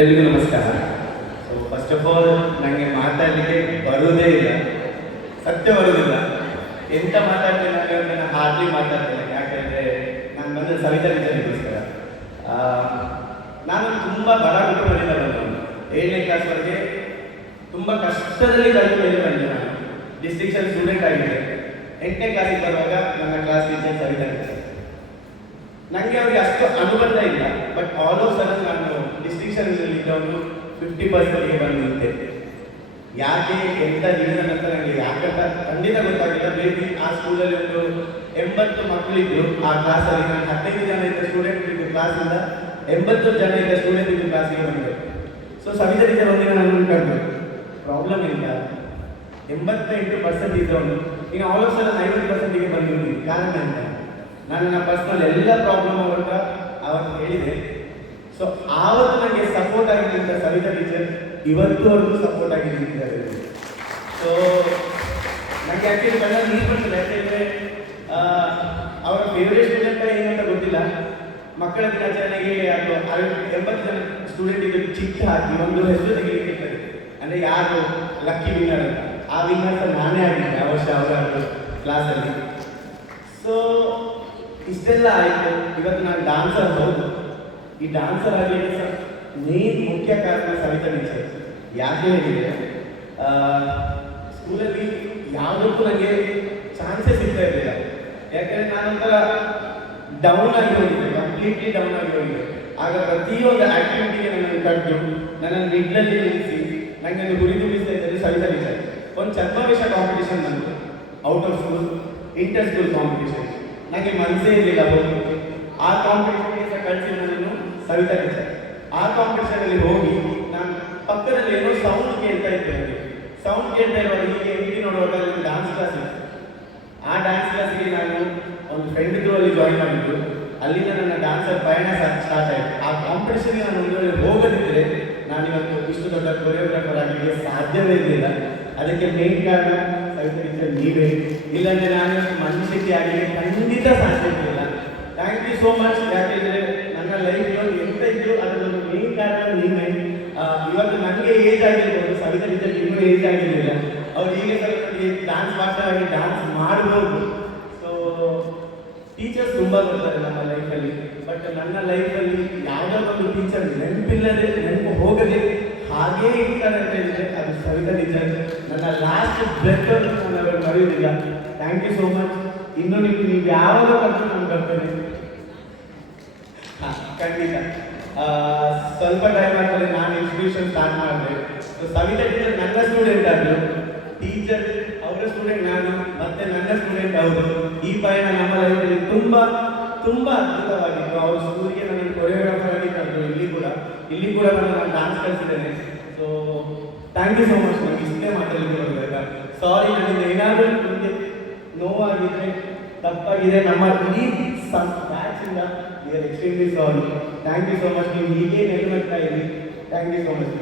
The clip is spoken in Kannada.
ಎಲ್ರಿಗೂ ನಮಸ್ಕಾರ. ಸೊ ಫಸ್ಟ್ ಆಫ್ ಆಲ್ ನನಗೆ ಮಾತಾಡಲಿಕ್ಕೆ ಬರುವುದೇ ಇಲ್ಲ, ಸತ್ಯ ಬರುವುದಿಲ್ಲ. ಎಂತ ಮಾತಾಡ್ತೇನೆ ಅಂದರೆ ನಾನು ಹಾರ್ಡ್ಲಿ ಮಾತಾಡ್ತೇನೆ. ಯಾಕೆಂದರೆ ನಾನು ಬಂದರೆ ಸವಿತಾ ಟೀಚರ್ಗೋಸ್ಕರ. ನಾನು ತುಂಬ ಬಡ ಕುಟುಂಬದಿಂದ ಬಂದವನು. 7ನೇ ಕ್ಲಾಸ್ವರೆಗೆ ತುಂಬ ಕಷ್ಟದಲ್ಲಿ ಕಲಿತು ಮೇಲೆ ಬಂದೆ. ನಾನು ಡಿಸ್ಟಿಂಕ್ಷನ್ ಸ್ಟೂಡೆಂಟ್ ಆಗಿದೆ. 8ನೇ ಕ್ಲಾಸಿಗೆ ಬರುವಾಗ ನನ್ನ ಕ್ಲಾಸ್ ಟೀಚರ್ ಸವಿತಾ ಟೀಚರ್. ನನಗೆ ಅವ್ರಿಗೆ ಅಷ್ಟು ಅನುಬಂಧ ಇಲ್ಲ, ಬಟ್ ಆಲ್ ಆಫ್ ಸಡನ್ ನಾನು ಡಿಸ್ಟಿಂಕ್ಷನ್ಸಲ್ಲಿದ್ದವನು 50% ಬಂದು ನಿಂತೆ. ಯಾಕೆ ಎಂಥ ರೀಸನ್ ಅಂತ ನನಗೆ ಯಾಕಂತ ಖಂಡಿತ ಗೊತ್ತಾಗಿಲ್ಲ. ಬೇಬಿ ಆ ಸ್ಕೂಲಲ್ಲಿ ಒಂದು 80 ಮಕ್ಕಳಿದ್ರು ಆ ಕ್ಲಾಸಲ್ಲಿ. ನಾನು 15 ಜನ ಇದ್ದ ಸ್ಟೂಡೆಂಟ್ ಇದ್ದು ಕ್ಲಾಸಿಂದ 80 ಜನ ಇದ್ದ ಸ್ಟೂಡೆಂಟ್ ಇದ್ದು ಕ್ಲಾಸಿಗೆ ಬಂದೆ. ಸೊ ಸವಿತಾ ಟೀಚರ್ ಒಂದಿನ ನನ್ನ ಕಂಡು ಪ್ರಾಬ್ಲಮ್ ಇಲ್ಲ, 88% ಇದ್ದವನು ಈಗ ಆಲ್ ಆಫ್ ಸಡನ್ 50%ಗೆ ಬಂದಿದ್ದೀನಿ. ಕಾರಣ ಅಂತ ನನ್ನ ಪರ್ಸ್ನಲ್ ಎಲ್ಲ ಪ್ರಾಬ್ಲಮ್ ಅವತ್ತ ಅವತ್ತು ಹೇಳಿದೆ. ಸೊ ಆವತ್ತು ನನಗೆ ಸಪೋರ್ಟ್ ಆಗಿದ್ದರಿಂದ ಸವಿತಾ ಟೀಚರ್ ಇವತ್ತುವರೆಗೂ ಸಪೋರ್ಟ್ ಆಗಿ ನಿಂತಿದ್ದಾರೆ. ಸೊ ನನಗೆ ಆ್ಯಕ್ಚುಲಿ ಕಣ್ಣಲ್ಲಿ ನೀರು ಬರ್ತದೆ. ಯಾಕೆಂದರೆ ಅವರ ಫೇವ್ರೇಟ್ ಸ್ಟೂಡೆಂಟ್ ಏನಂತ ಗೊತ್ತಿಲ್ಲ. ಮಕ್ಕಳ ದಿನಾಚರಣೆಗೆ ಅದು 80 ಜನ ಸ್ಟೂಡೆಂಟ್ ಇದು ಚಿಕ್ಕ ಹಾಕಿ ಒಂದು ಹೆಸರು ತೆಗೆಯಲಿಕ್ಕೆ, ಅಂದರೆ ಯಾರು ಲಕ್ಕಿ ವಿನ್ನರ್ ಅಂತ. ಆ ವಿನ್ನರ್ಸ್ ನಾನೇ ಆಗಿದ್ದೆ ಆ ವರ್ಷ ಅವರ ಕ್ಲಾಸಲ್ಲಿ. ಸೊ ಇಷ್ಟೆಲ್ಲ ಆಯಿತು. ಇವತ್ತು ನಾನು ಡಾನ್ಸರ್. ಹೌದು, ಈ ಡಾನ್ಸರ್ ಆಗಲಿಕ್ಕೆ ಸಹ ಮೇನ್ ಮುಖ್ಯ ಕಾರಣ ಸವಿತಾ ಟೀಚರ್. ಯಾಕೆ ಹೇಳಿದರೆ ಸ್ಕೂಲಲ್ಲಿ ಯಾವುದಕ್ಕೂ ನನಗೆ ಚಾನ್ಸೇ ಸಿಗ್ತಾ ಇರಲಿಲ್ಲ. ಯಾಕೆಂದರೆ ನಾನೊಂಥರ ಡೌನ್ ಆಗಿ ಹೋಗಿದ್ದೆ, ಕಂಪ್ಲೀಟ್ಲಿ ಡೌನ್ ಆಗಿ ಹೋಗಿದ್ದೆ. ಆಗ ಪ್ರತಿಯೊಂದು ಆ್ಯಕ್ಟಿವಿಟಿಗೆ ನನ್ನನ್ನು ಕಟ್ಟು ನನ್ನನ್ನು ಮಿಡ್ಲಲ್ಲಿ ನಿಲ್ಲಿಸಿ ನನಗೆ ಗುರಿ ತುಂಬಿಸ್ತಾ ಇದ್ದರೆ ಸವಿತಾ ಟೀಚರ್. ಒಂದು ಛದ್ಮವೇಷ ಕಾಂಪಿಟೇಷನ್ ನನಗೆ out of school, inter school competition. ನನಗೆ ಮನಸ್ಸೇ ಇರಲಿಲ್ಲ ಹೋಗಲಿಕ್ಕೆ. ಆ ಕಾಂಪಿಟೇಷನ್ಗೆ ಸಹ ಕಳಿಸಿ ನನ್ನನ್ನು ಸವಿತಾ ಟೀಚರ್. ಆ ಕಾಂಪಿಟೇಷನಲ್ಲಿ ಹೋಗಿ ನಾನು ಪಕ್ಕದಲ್ಲಿ ಏನೋ ಸೌಂಡ್ ಕೇಳ್ತಾ ಇದ್ದೆ. ನನಗೆ ಸೌಂಡ್ ಕೇಳ್ತಾ ಇರುವಾಗ ಹೀಗೆ ಎಂಟಿ ನೋಡುವಾಗ ಡಾನ್ಸ್ ಕ್ಲಾಸ್ ಇತ್ತು. ಆ ಡ್ಯಾನ್ಸ್ ಕ್ಲಾಸಿಗೆ ನಾನು ಒಂದು ಫ್ರೆಂಡ್ ಇದ್ರು ಅಲ್ಲಿ ಜಾಯಿನ್ ಆಗಿದ್ದು. ಅಲ್ಲಿಂದ ನನ್ನ ಡಾನ್ಸರ್ ಪಯಣ ಸ್ಟಾರ್ಟ್ ಆಯಿತು. ಆ ಕಾಂಪಿಟೇಷನ್ಗೆ ನಾನು ಒಂದು ವೇಳೆ ಹೋಗದಿದ್ದರೆ ನಾನಿವತ್ತು ಇಷ್ಟು ದೊಡ್ಡ ಕೊರಿಯೋಗ್ರಾಫರ್ ಆಗಲಿಕ್ಕೆ ಸಾಧ್ಯವೇ ಇರಲಿಲ್ಲ. ಅದಕ್ಕೆ ಮೇನ್ ಕಾರಣ ಸವಿತಾ ಟೀಚರ್ ನೀವೇ. ಇಲ್ಲಾಂದರೆ ನಾನು ಮನುಷ್ಯಕ್ಕೆ ಆಗಲಿಕ್ಕೆ ಖಂಡಿತ ಸಾಧ್ಯ ಇರಲಿಲ್ಲ. Thank you so much. ಯಾಕೆಂದರೆ ನನ್ನ ಲೈಫ್ ಎಂತ ಇದ್ದು ಅದರೊಂದು ಮೇನ್ ಕಾರಣ ನೀವೇ. ಇವತ್ತು ನನಗೆ ಏಜ್ ಆಗಿರ್ಬೋದು, ಸವಿತಾ ಟೀಚರ್ಗೆ ಇನ್ನೂ ಏಜ್ ಆಗಿರಲಿಲ್ಲ. ಅವ್ರು ಹೀಗೆ ಸ್ವಲ್ಪ ಡಾನ್ಸ್ ಮಾಸ್ಟರ್ ಆಗಿ ಡಾನ್ಸ್ ಮಾಡ್ಬೋದು. ಸೊ ಟೀಚರ್ಸ್ ತುಂಬ ಬರ್ತಾರೆ ನಮ್ಮ ಲೈಫಲ್ಲಿ. ಬಟ್ ನನ್ನ ಲೈಫಲ್ಲಿ ಯಾವುದೋ ಒಂದು ಟೀಚರ್ ನೆನಪಿಲ್ಲದೆ ನೆನಪು ಹೋಗದೆ ಹಾಗೇ ಇರ್ತಾರೆ ಅಂತ ಹೇಳಿದರೆ ಅದು ಸವಿತಾ ಟೀಚರ್. ನನ್ನ ಲಾಸ್ಟ್ ಬ್ರೆತ್ ನಾನು ಅವರು ಮರೆಯುವುದಿಲ್ಲ. Thank you so much. ಇನ್ನು ನೀವು ಯಾವಾಗ ಬಂದರೂ ನಾನು ಬರ್ತೇನೆ. ಖಂಡಿತ ಸ್ವಲ್ಪ ಟೈಮ್ ಆಗ್ತದೆ. ನಾನು ಇನ್ಸ್ಟಿಟ್ಯೂಷನ್ ಸ್ಟಾರ್ಟ್ ಮಾಡಿದೆ. ಸೊ ಸವಿತಾ ಟೀಚರ್ ನನ್ನ ಸ್ಟೂಡೆಂಟ್ ಆದರು, ಟೀಚರ್ ಅವರ ಸ್ಟೂಡೆಂಟ್ ನಾನು, ಮತ್ತೆ ನನ್ನ ಸ್ಟೂಡೆಂಟ್ ಅವರು. ಈ ಪಯಣ ನಮ್ಮ ಲೈಫಲ್ಲಿ ತುಂಬ ತುಂಬ ಅದ್ಭುತವಾಗಿತ್ತು. ಅವ್ರ ಸ್ಕೂಲ್ಗೆ ನನಗೆ ಕೊರಿಯೋಗ್ರಾಫರ್ ಆಗಿ ಕರೆದು ಇಲ್ಲಿ ಕೂಡ ನಾನು ಡಾನ್ಸ್ ಕಲಿಸಿದ್ದೇನೆ. So thank you so much. ನನಗೆ ಇಷ್ಟೇ ಮಾತಾಡಲಿಕ್ಕೆ ಬರಬೇಕಾ. ಸಾರಿ, ನನ್ನಿಂದ ಏನಾದರೂ ನಿಮಗೆ ನೋವಾಗಿದ್ದರೆ ತಪ್ಪಾಗಿದೆ. ನಮ್ಮ ಇಡೀ ಬ್ಯಾಚಿಂದ we are extremely sorry. Thank you so much. ನೀವು ಹೀಗೆ ನೆನಪಿಸ್ತಾ ಇರಿ. Thank you so much.